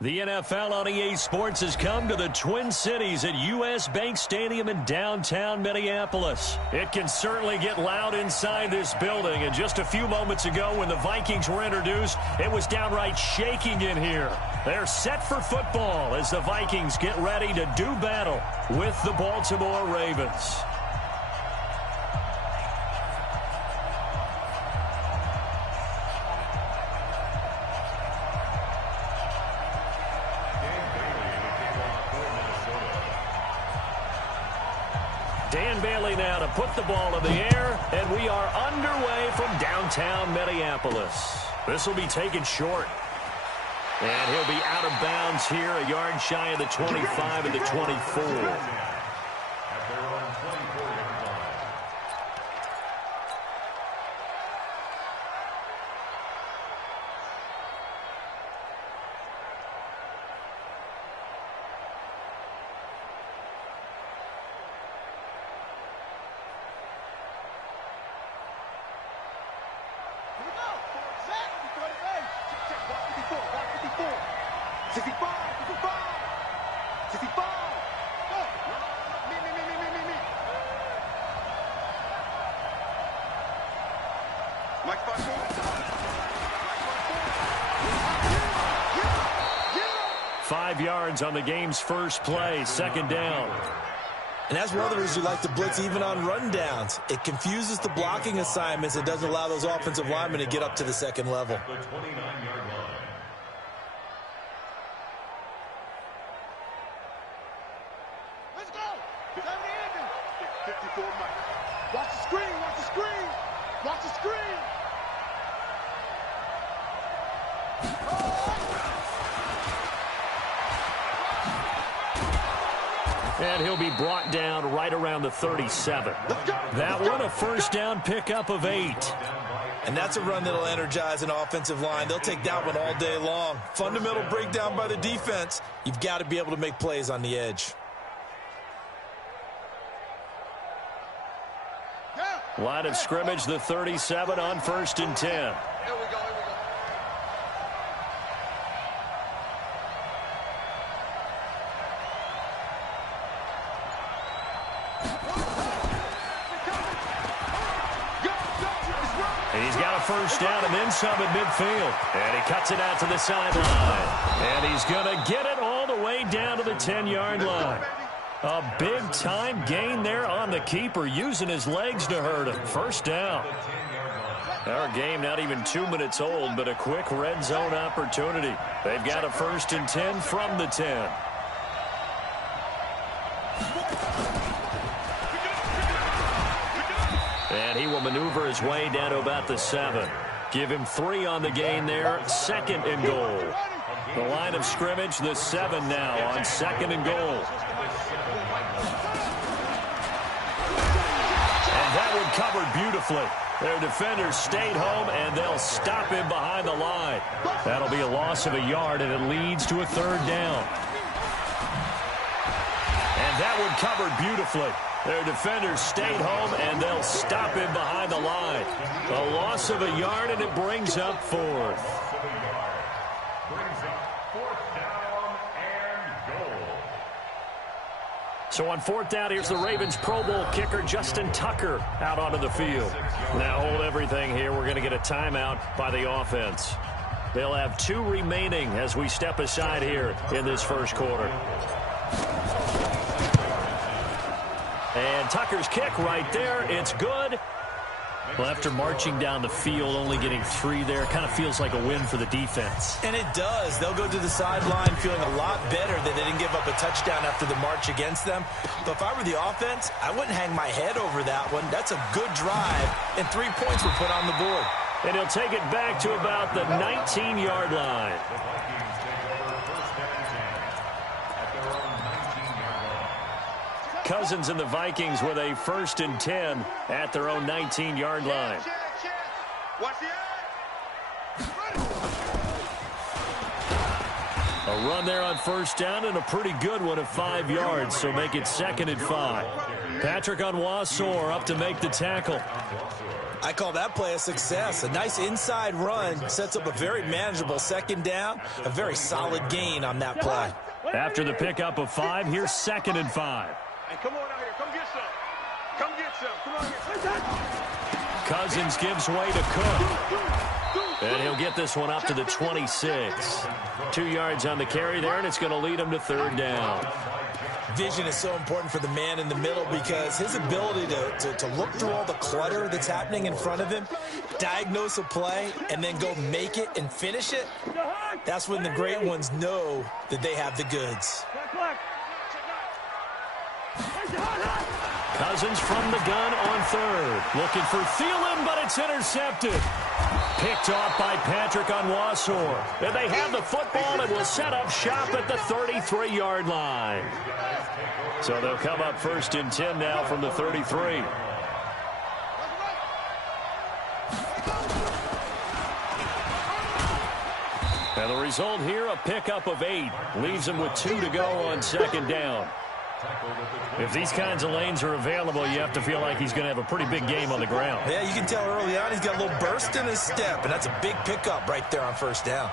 The NFL on EA Sports has come to the Twin Cities at US Bank Stadium in downtown Minneapolis. It can certainly get loud inside this building, and just a few moments ago when the Vikings were introduced, it was downright shaking in here. They're set for football as the Vikings get ready to do battle with the Baltimore Ravens. Dan Bailey now to put the ball in the air, and we are underway from downtown Minneapolis. This will be taken short. And he'll be out of bounds here, a yard shy of the 25 and the 24. On the game's first play, second down. And that's one of the reasons we like to blitz even on rundowns. It confuses the blocking assignments. It doesn't allow those offensive linemen to get up to the second level. Let's go! 54 Mike. Watch the screen, watch the screen! Watch the screen! And he'll be brought down right around the 37. That one a first down pickup of 8. And that's a run that'll energize an offensive line. They'll take that one all day long. Fundamental breakdown by the defense. You've got to be able to make plays on the edge. Line of scrimmage, the 37 on 1st and 10. Here we go. He's got a first down and then some at midfield. And he cuts it out to the sideline. And he's going to get it all the way down to the 10-yard line. A big-time gain there on the keeper, using his legs to hurt him. First down. Our game not even 2 minutes old, but a quick red zone opportunity. They've got a 1st and 10 from the 10. And he will maneuver his way down to about the 7. Give him 3 on the gain there. 2nd and goal. The line of scrimmage, the 7 now on 2nd and goal. And that one covered beautifully. Their defenders stayed home, and they'll stop him behind the line. That'll be a loss of a yard, and it leads to a 3rd down. And that one covered beautifully. Their defenders stayed home, and they'll stop him behind the line. A loss of a yard, and it brings up 4th. So on 4th down, here's the Ravens Pro Bowl kicker, Justin Tucker, out onto the field. Now hold everything here. We're going to get a timeout by the offense. They'll have 2 remaining as we step aside here in this first quarter. And Tucker's kick right there. It's good. Well, after marching down the field, only getting 3 there, kind of feels like a win for the defense. And it does. They'll go to the sideline feeling a lot better that they didn't give up a touchdown after the march against them. But if I were the offense, I wouldn't hang my head over that one. That's a good drive, and 3 points were put on the board. And he'll take it back to about the 19-yard line. Cousins and the Vikings with a 1st and 10 at their own 19-yard line. A run there on 1st down and a pretty good one of 5 yards, so make it 2nd and 5. Patrick Onwuasor up to make the tackle. I call that play a success. A nice inside run sets up a very manageable second down. A very solid gain on that play. After the pickup of 5, here's 2nd and 5. Hey, come on out here. Come get some. Come get some. Come on here. Cousins gives way to Cook. And he'll get this one up to the 26. 2 yards on the carry there, and it's going to lead him to 3rd down. Vision is so important for the man in the middle because his ability to look through all the clutter that's happening in front of him, diagnose a play, and then go make it and finish it, that's when the great ones know that they have the goods. Cousins from the gun on 3rd. Looking for Thielen, but it's intercepted. Picked off by Patrick Onwuasor. And they have the football and will set up shop at the 33-yard line. So they'll come up 1st and 10 now from the 33. And the result here, a pickup of 8. Leaves them with 2 to go on 2nd down. If these kinds of lanes are available, you have to feel like he's going to have a pretty big game on the ground. Yeah, you can tell early on he's got a little burst in his step, and that's a big pickup right there on 1st down.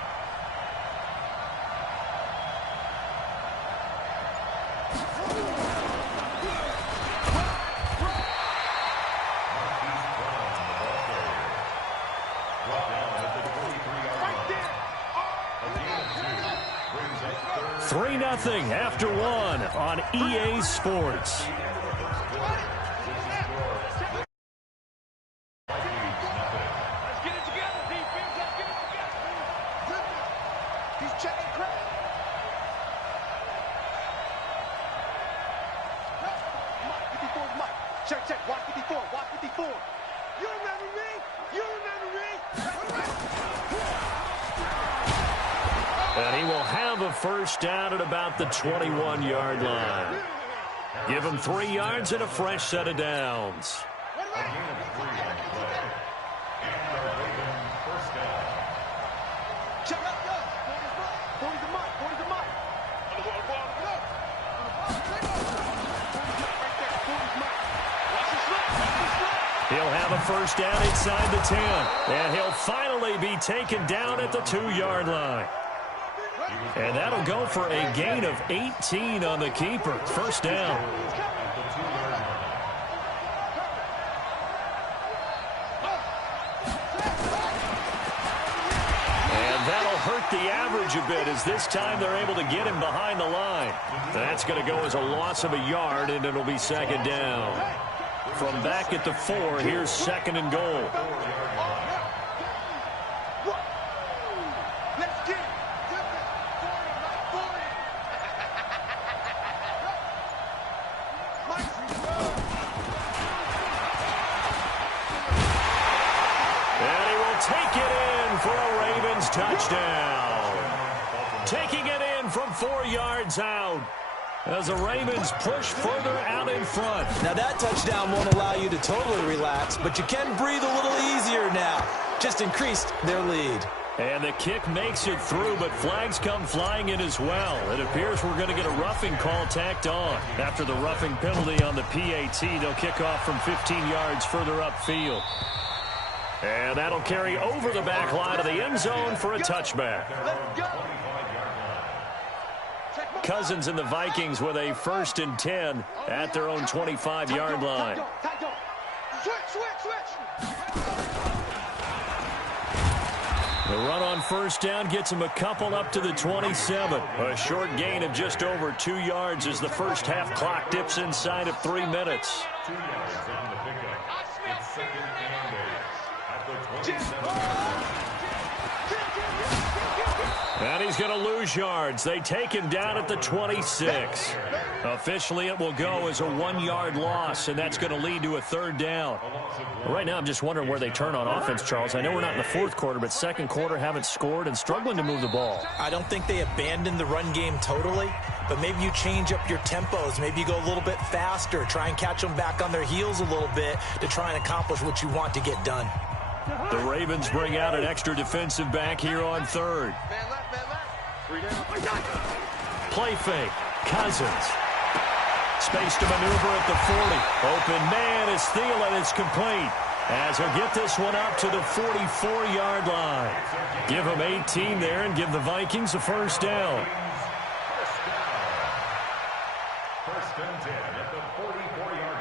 Nothing after 1 on EA Sports. Check. Watch 54. Watch 54. You remember me? You remember me? And he will have a 1st down at about the 21-yard line. Give him 3 yards and a fresh set of downs. He'll have a 1st down inside the 10. And he'll finally be taken down at the 2-yard line. And that'll go for a gain of 18 on the keeper. 1st down. And that'll hurt the average a bit as this time they're able to get him behind the line. That's going to go as a loss of a yard, and it'll be 2nd down. From back at the 4, here's 2nd and goal. Touchdown. Taking it in from 4 yards out as the Ravens push further out in front. Now that touchdown won't allow you to totally relax, but you can breathe a little easier now. Just increased their lead. And the kick makes it through, but flags come flying in as well. It appears we're going to get a roughing call tacked on. After the roughing penalty on the PAT, they'll kick off from 15 yards further upfield. And that'll carry over the back line of the end zone for a touchback. Cousins and the Vikings with a 1st and 10 at their own 25-yard line. The run on 1st down gets him a couple up to the 27. A short gain of just over 2 yards as the first half clock dips inside of 3 minutes. 2 yards on the pickup. It's 2nd and 8. And he's going to lose yards. They take him down at the 26. Officially, it will go as a 1-yard loss, and that's going to lead to a 3rd down. Right now, I'm just wondering where they turn on offense, Charles. I know we're not in the 4th quarter, but 2nd quarter haven't scored and struggling to move the ball. I don't think they abandoned the run game totally, but maybe you change up your tempos. Maybe you go a little bit faster, try and catch them back on their heels a little bit to try and accomplish what you want to get done. The Ravens bring out an extra defensive back here on 3rd. Play fake. Cousins. Space to maneuver at the 40. Open man is Thielen. It's complete. As he'll get this one up to the 44-yard line. Give him 18 there and give the Vikings a first down. First and 10 at the 44-yard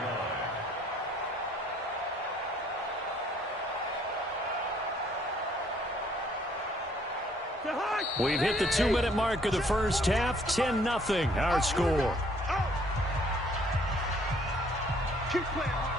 line. We've hit the 2-minute mark of the first half. 10-0 our score. Keep playing hard.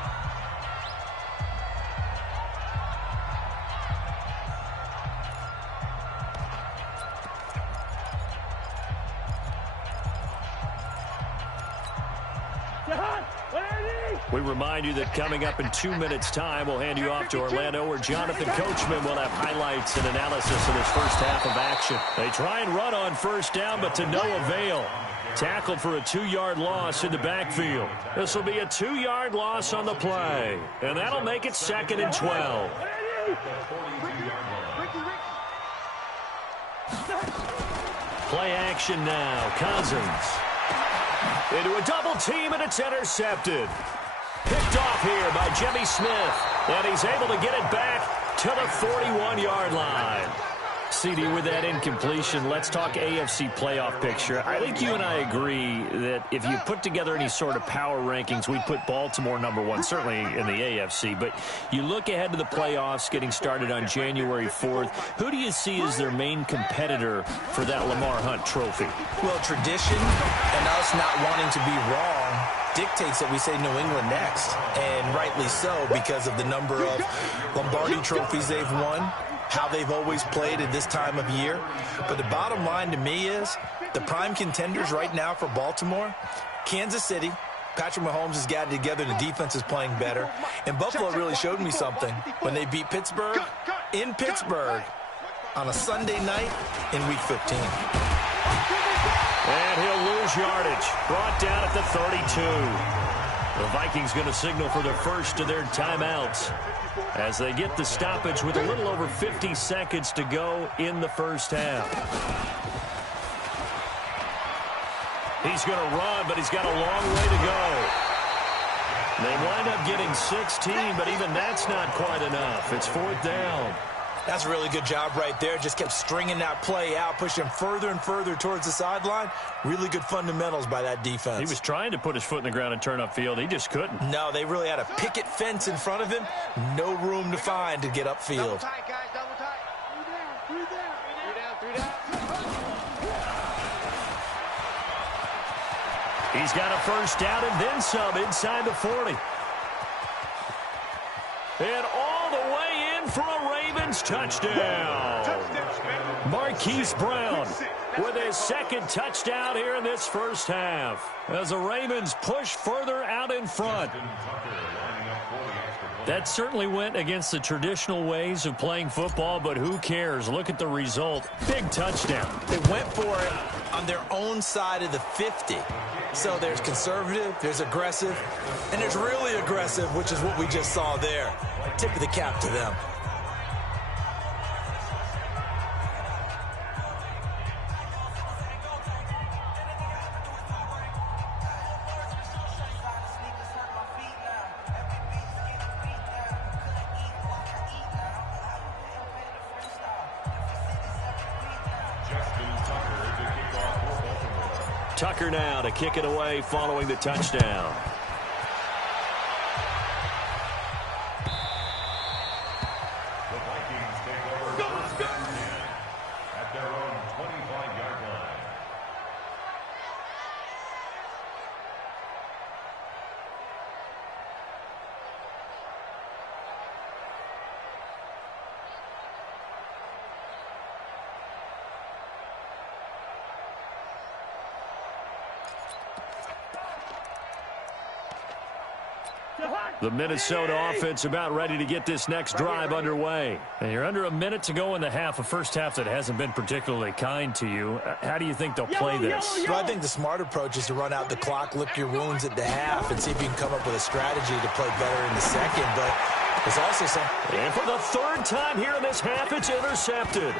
We remind you that coming up in 2 minutes' time, we'll hand you off to Orlando, where Jonathan Coachman will have highlights and analysis of this first half of action. They try and run on first down, but to no avail. Tackled for a 2-yard loss in the backfield. This will be a 2-yard loss on the play, and that'll make it 2nd and 12. Play action now. Cousins into a double team, and it's intercepted. Picked off here by Jimmy Smith, and he's able to get it back to the 41-yard line. CD, with that incompletion, let's talk AFC playoff picture. I think you and I agree that if you put together any sort of power rankings, we'd put Baltimore #1, certainly in the AFC. But you look ahead to the playoffs getting started on January 4th. Who do you see as their main competitor for that Lamar Hunt trophy? Well, tradition and us not wanting to be wrong dictates that we say New England next. And rightly so, because of the number of Lombardi trophies they've won, how they've always played at this time of year. But the bottom line to me is the prime contenders right now for Baltimore, Kansas City. Patrick Mahomes has gotten together. The defense is playing better. And Buffalo really showed me something when they beat Pittsburgh in Pittsburgh on a Sunday night in Week 15. And he'll lose yardage. Brought down at the 32. The Vikings going to signal for the first of their timeouts as they get the stoppage with a little over 50 seconds to go in the first half. He's going to run, but he's got a long way to go. They wind up getting 16, but even that's not quite enough. It's 4th down. That's a really good job right there. Just kept stringing that play out, pushing him further and further towards the sideline. Really good fundamentals by that defense. He was trying to put his foot in the ground and turn upfield. He just couldn't. No, they really had a picket fence in front of him. No room to find to get upfield. Double tight, guys, double tight. Three down. He's got a first down and then some inside the 40. And all the way in for a Ravens touchdown. Marquise Brown with his second touchdown here in this first half as the Ravens push further out in front. That certainly went against the traditional ways of playing football, but who cares? Look at the result. Big touchdown. They went for it on their own side of the 50. So there's conservative, there's aggressive, and there's really aggressive, which is what we just saw there. Tip of the cap to them. Tucker now to kick it away following the touchdown. The Vikings take over first and 10 at their own 25-yard line. The Minnesota offense about ready to get this next drive underway. And you're under a minute to go in the half, a first half that hasn't been particularly kind to you. How do you think they'll play this? Well, I think the smart approach is to run out the clock, lick your wounds at the half, and see if you can come up with a strategy to play better in the second. But there's also some... And for the third time here in this half, it's intercepted.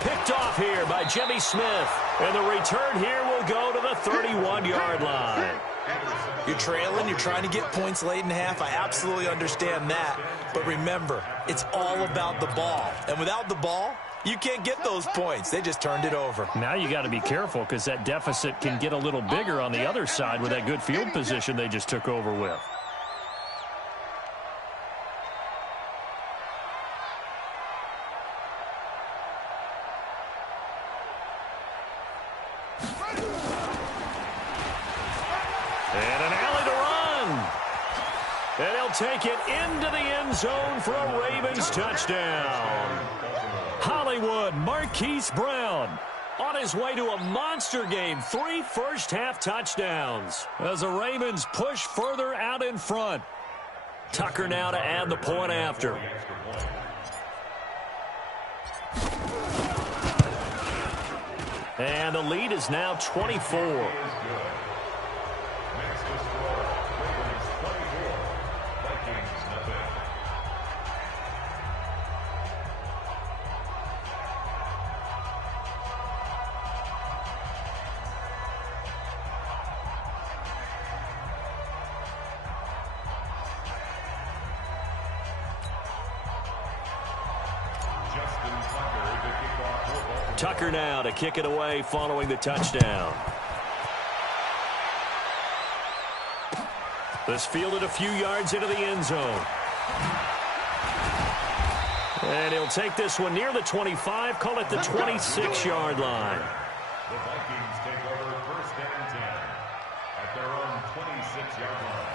Picked off here by Jimmy Smith. And the return here will go to the 31-yard line. You're trailing, you're trying to get points late in half. I absolutely understand that. But remember, it's all about the ball. And without the ball, you can't get those points. They just turned it over. Now you got to be careful because that deficit can get a little bigger on the other side with that good field position they just took over with. And an alley to run. And he'll take it into the end zone for a Ravens touchdown. Hollywood Marquise Brown on his way to a monster game. 3 first-half touchdowns as the Ravens push further out in front. Tucker now to add the point after. And the lead is now 24. Tucker now to kick it away following the touchdown. This fielded a few yards into the end zone. And he'll take this one near the 25, call it the 26-yard line. The Vikings take over 1st and 10 at their own 26-yard line.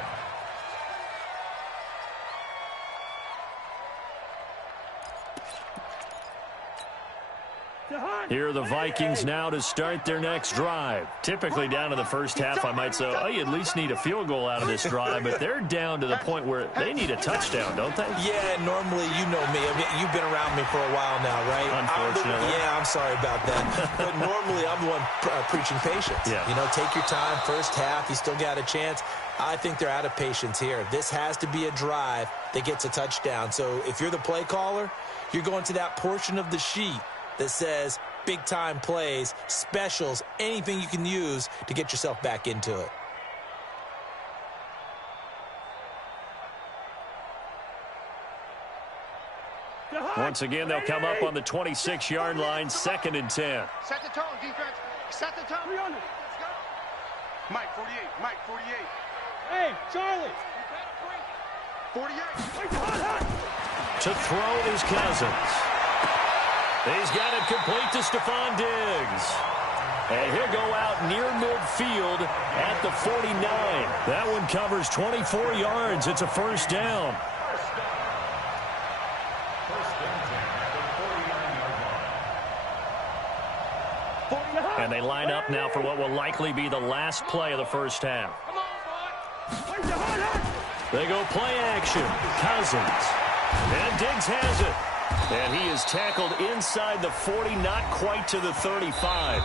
Here are the Vikings now to start their next drive. Typically down to the first half, I might say, oh, you at least need a field goal out of this drive, but they're down to the point where they need a touchdown, don't they? Yeah, normally, you know me. I mean, you've been around me for a while now, right? Unfortunately. I'm sorry about that. But normally, I'm the one preaching patience. Yeah. You know, take your time, first half, you still got a chance. I think they're out of patience here. This has to be a drive that gets a touchdown. So if you're the play caller, you're going to that portion of the sheet that says big-time plays, specials, anything you can use to get yourself back into it. Once again, they'll come up on the 26-yard line, 2nd and 10. Set the tone, defense. Set the tone. 300. Let's go. Mike, 48. Mike, 48. Hey, Charlie. 48. To throw is Cousins. He's got it complete to Stephon Diggs. And he'll go out near midfield at the 49. That one covers 24 yards. It's a first down. And they line up now for what will likely be the last play of the first half. They go play action. Cousins. And Diggs has it. And he is tackled inside the 40, not quite to the 35.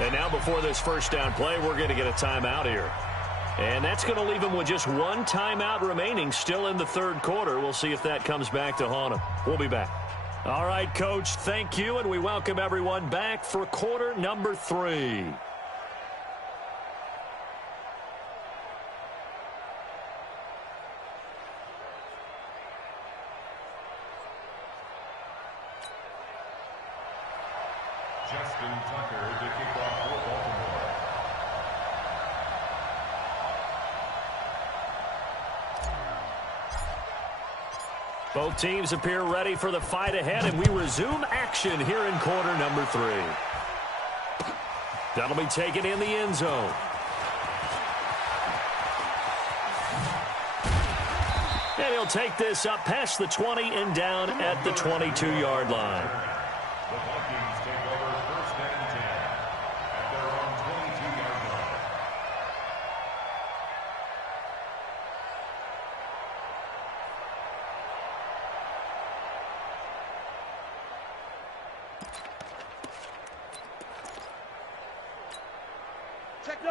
And now before this first down play, we're going to get a timeout here. And that's going to leave him with just one timeout remaining still in the third quarter. We'll see if that comes back to haunt him. We'll be back. All right, Coach, thank you, and we welcome everyone back for quarter number 3. Justin Tucker to kick off for Baltimore. Both teams appear ready for the fight ahead, and we resume action here in quarter number 3. That'll be taken in the end zone. And he'll take this up past the 20 and down at the 22-yard line. The Vikings take over 1st and 10 at their own 22-yard line.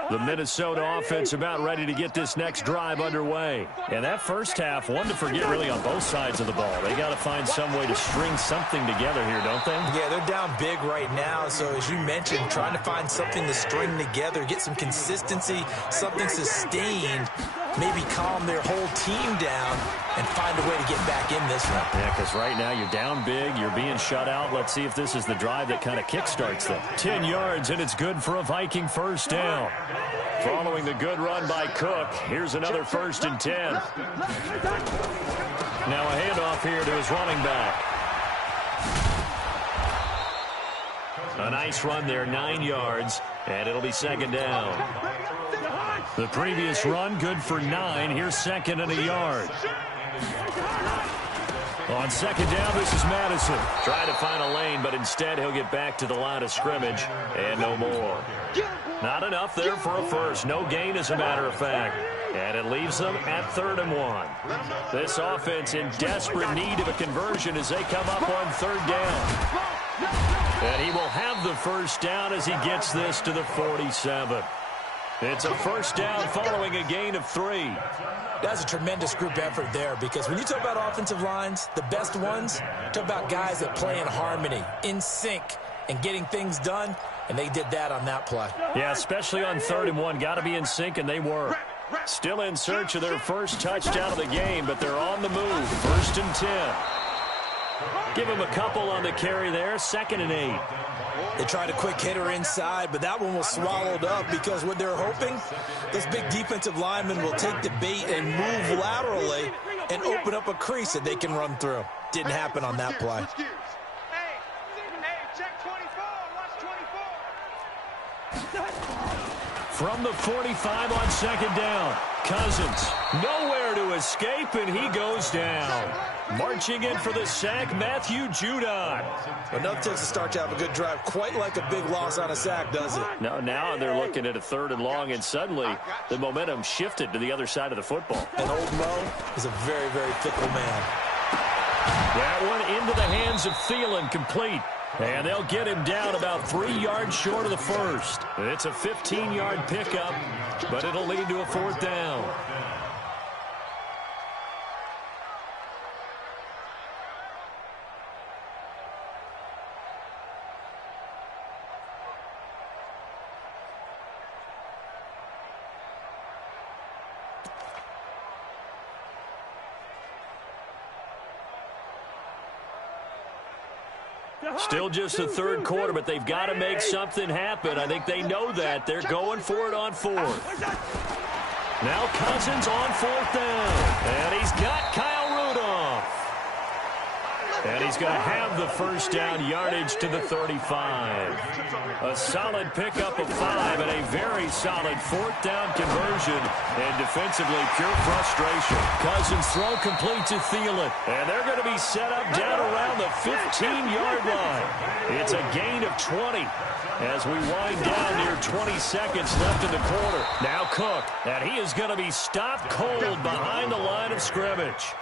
The Minnesota offense about ready to get this next drive underway. And that first half, one to forget really on both sides of the ball. They got to find some way to string something together here, don't they? Yeah, they're down big right now. So as you mentioned, trying to find something to string together, get some consistency, something sustained, maybe calm their whole team down and find a way to get back in this one. Yeah, because right now you're down big, you're being shut out. Let's see if this is the drive that kind of kickstarts them. 10 yards, and it's good for a Viking first down. Following the good run by Cook, here's another 1st and 10. Now a handoff here to his running back. A nice run there, 9 yards, and it'll be 2nd down. The previous run, good for 9. Here's 2nd and a yard. On 2nd down, this is Madison. Trying to find a lane, but instead he'll get back to the line of scrimmage, and no more. Not enough there for a first. No gain, as a matter of fact. And it leaves them at 3rd and 1. This offense in desperate need of a conversion as they come up on 3rd down. And he will have the first down as he gets this to the 47. It's a first down following a gain of 3. That's a tremendous group effort there, because when you talk about offensive lines, the best ones, talk about guys that play in harmony, in sync, and getting things done, and they did that on that play. Yeah, especially on 3rd and 1. Got to be in sync, and they were. Still in search of their first touchdown of the game, but they're on the move. 1st and 10. Give him a couple on the carry there. 2nd and 8. They tried a quick hitter inside, but that one was swallowed up because what they're hoping, those big defensive linemen will take the bait and move laterally and open up a crease that they can run through. Didn't happen on that play. From the 45 on 2nd down, Cousins nowhere to escape, and he goes down. Marching in for the sack, Matthew Judon. Enough takes to start to have a good drive, quite like a big loss on a sack, does it? No, now they're looking at a 3rd and long, and suddenly the momentum shifted to the other side of the football. And old Mo is a very, very fickle man. That one into the hands of Thielen, complete. And they'll get him down about 3 yards short of the first. It's a 15-yard pickup, but it'll lead to a 4th down. Still just the 3rd quarter, but they've got to make something happen. I think they know that. They're going for it on 4th. Now Cousins on 4th down. And he's got Kyle Rudolph. And he's going to have the first down, yardage to the 35. A solid pickup of 5 and a very solid 4th down conversion. And defensively, pure frustration. Cousins throw complete to Thielen. And they're going to be set up down around the 15-yard line. It's a gain of 20 as we wind down near 20 seconds left in the quarter. Now Cook, and he is going to be stopped cold behind the line of scrimmage.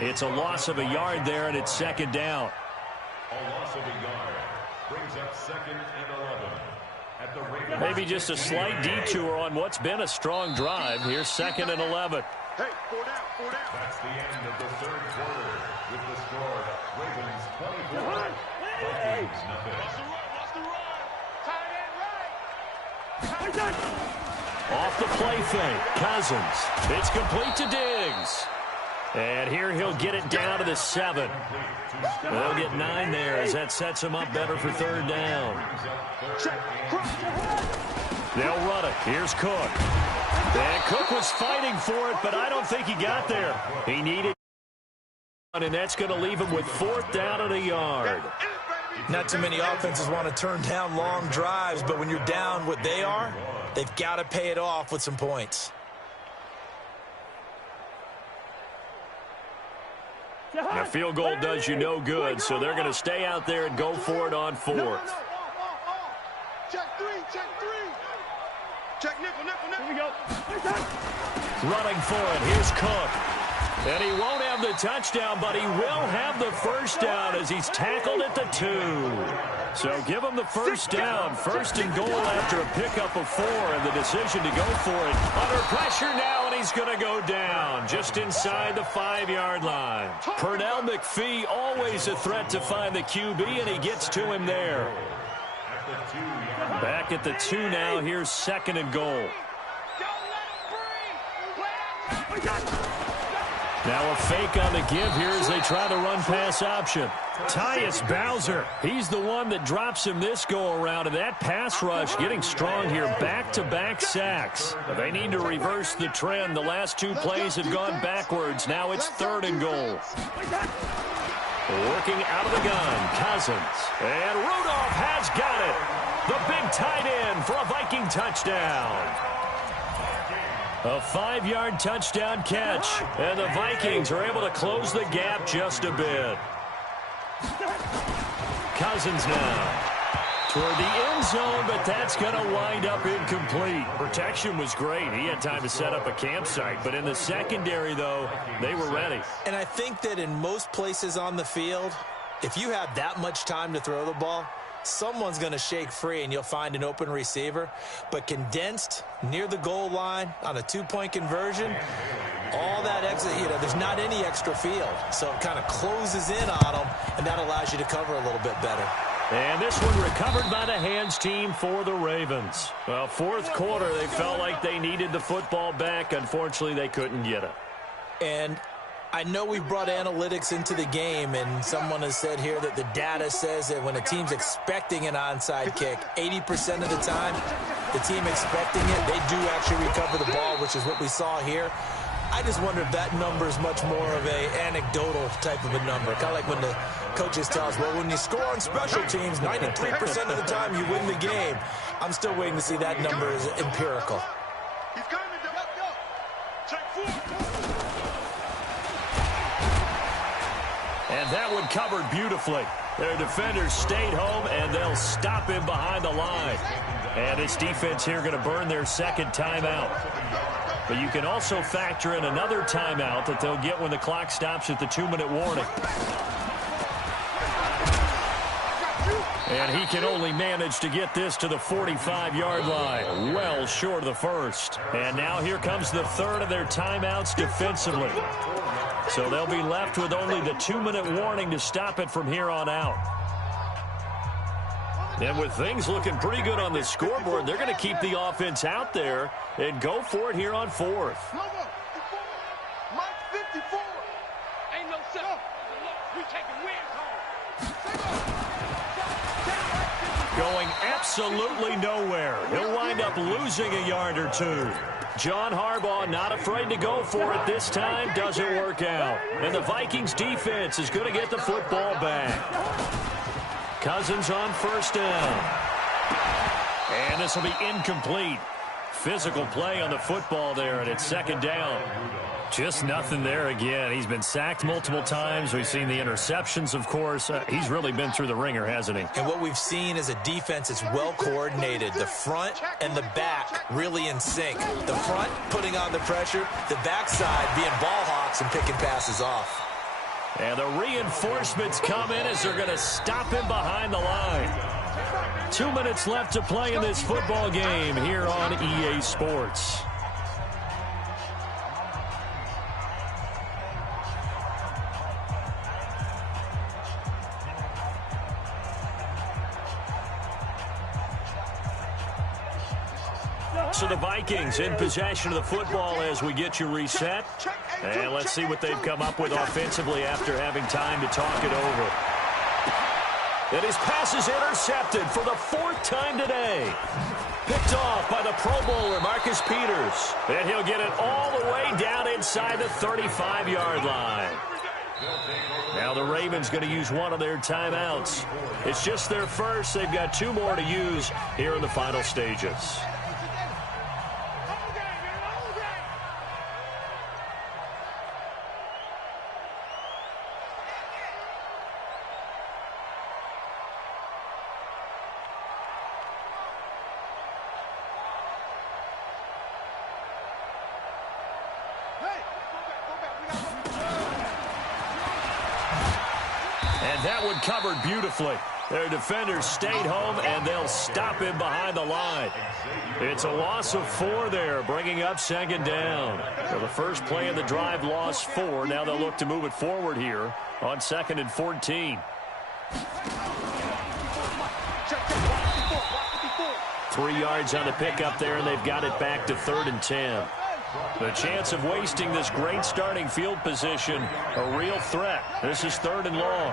It's a loss of a yard there, and it's 2nd down. A loss of a yard brings up 2nd and 11. At the Ravens. Maybe just a slight detour on what's been a strong drive. Here's 2nd and 11. Hey, 4 down, 4 down. That's the end of the 3rd quarter. With the score, Ravens 24, Vikings nothing. Lost the run. Tight end right. Off the play fake, Cousins. It's complete to Diggs. And here he'll get it down to the 7. They'll get 9 there as that sets him up better for 3rd down. They'll run it. Here's Cook. And Cook was fighting for it, but I don't think he got there. He needed, and that's going to leave him with 4th down and a yard. Not too many offenses want to turn down long drives, but when you're down what they are, they've got to pay it off with some points. A field goal does you no good, so they're going to stay out there and go for it on 4th. Check 3, check 3. Check nickel. Here we go. Running for it, here's Cook. And he won't have the touchdown, but he will have the first down as he's tackled at the 2. So give him the first down. First and goal after a pickup of 4, and the decision to go for it. Under pressure now, and he's going to go down just inside the 5-yard line. Pernell McPhee, always a threat to find the QB, and he gets to him there. Back at the 2 now. Here's second and goal. Now a fake on the give here as they try to run pass option. Tyus Bowser, he's the one that drops him this go-around, and that pass rush getting strong here. Back-to-back sacks. They need to reverse the trend. The last 2 plays have gone backwards. Now it's third and goal. Working out of the gun, Cousins. And Rudolph has got it. The big tight end for a Viking touchdown. A 5-yard touchdown catch, and the Vikings are able to close the gap just a bit. Cousins now toward the end zone, but that's going to wind up incomplete. Protection was great. He had time to set up a campsite, but in the secondary, though, they were ready. And I think that in most places on the field, if you have that much time to throw the ball, someone's going to shake free and you'll find an open receiver. But condensed near the goal line on a 2-point conversion, all that exit, there's not any extra field. So it kind of closes in on them, and that allows you to cover a little bit better. And this one recovered by the hands team for the Ravens. Well, fourth quarter, they felt like they needed the football back. Unfortunately, they couldn't get it. And I know we've brought analytics into the game, and someone has said here that the data says that when a team's expecting an onside kick, 80% of the time, the team expecting it, they do actually recover the ball, which is what we saw here. I just wonder if that number is much more of a anecdotal type of a number. Kind of like when the coaches tell us, well, when you score on special teams, 93% of the time you win the game. I'm still waiting to see that number is empirical. He's coming. Check 4. And that one covered beautifully. Their defenders stayed home, and they'll stop him behind the line. And this defense here going to burn their second timeout. But you can also factor in another timeout that they'll get when the clock stops at the 2-minute warning. And he can only manage to get this to the 45-yard line. Well short of the first. And now here comes the third of their timeouts defensively. So they'll be left with only the 2-minute warning to stop it from here on out. And with things looking pretty good on the scoreboard, they're going to keep the offense out there and go for it here on fourth. Mike 54. Ain't no self. We taking wins home. Going absolutely nowhere. He'll wind up losing a yard or 2. John Harbaugh not afraid to go for it this time. Doesn't work out. And the Vikings defense is going to get the football back. Cousins on first down. And this will be incomplete. Physical play on the football there, and it's second down. Just nothing there again. He's been sacked multiple times. We've seen the interceptions, of course. He's really been through the ringer, hasn't he? And what we've seen is a defense that's well coordinated. The front and the back really in sync. The front putting on the pressure, the backside being ball hawks and picking passes off. And the reinforcements come in as they're going to stop him behind the line. 2 minutes left to play in this football game here on EA Sports. So the Vikings in possession of the football as we get you reset. And let's see what they've come up with offensively after having time to talk it over. And his pass is intercepted for the 4th time today. Picked off by the Pro Bowler, Marcus Peters. And he'll get it all the way down inside the 35-yard line. Now the Ravens going to use one of their timeouts. It's just their first. They've got 2 more to use here in the final stages. That one covered beautifully. Their defenders stayed home, and they'll stop him behind the line. It's a loss of 4 there, bringing up second down. So the first play of the drive lost 4. Now they'll look to move it forward here on 2nd and 14. 3 yards on the pickup there, and they've got it back to 3rd and 10. The chance of wasting this great starting field position, a real threat. This is 3rd and long.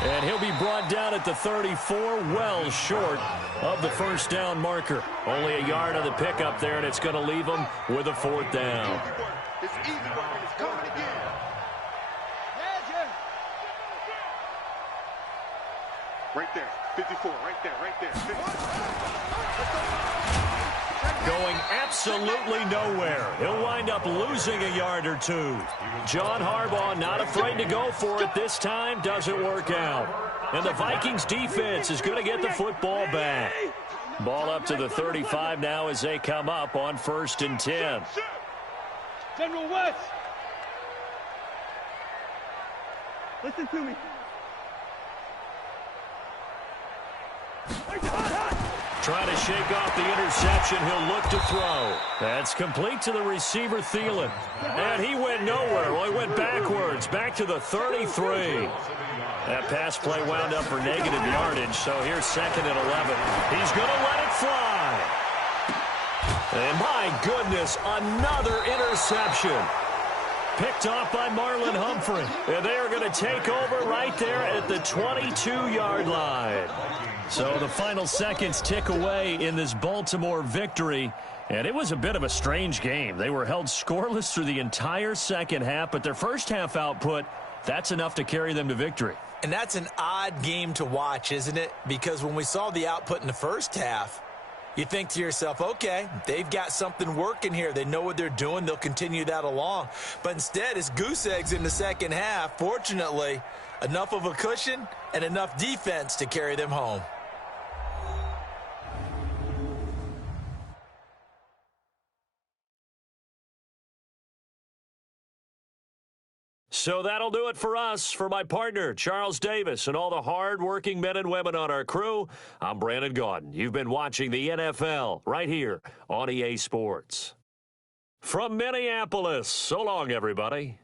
And he'll be brought down at the 34, well short of the first down marker. Only a yard on the pickup there, and it's going to leave him with a 4th down. It's easy work, and it's coming again. Right there, 54, right there, 50. Going absolutely nowhere. He'll wind up losing a yard or 2. John Harbaugh not afraid to go for it this time. Doesn't work out. And the Vikings defense is going to get the football back. Ball up to the 35 now as they come up on 1st and 10. General West, listen to me. Trying to shake off the interception. He'll look to throw. That's complete to the receiver, Thielen. And he went nowhere. Well, he went backwards, back to the 33. That pass play wound up for negative yardage, so here's 2nd and 11. He's going to let it fly. And my goodness, another interception. Picked off by Marlon Humphrey. And they are going to take over right there at the 22-yard line. So the final seconds tick away in this Baltimore victory. And it was a bit of a strange game. They were held scoreless through the entire second half, but their first half output, that's enough to carry them to victory. And that's an odd game to watch, isn't it? Because when we saw the output in the first half, you think to yourself, okay, they've got something working here. They know what they're doing. They'll continue that along. But instead, it's goose eggs in the second half. Fortunately, enough of a cushion and enough defense to carry them home. So that'll do it for us. For my partner, Charles Davis, and all the hard-working men and women on our crew, I'm Brandon Gaudin. You've been watching the NFL right here on EA Sports. From Minneapolis, so long, everybody.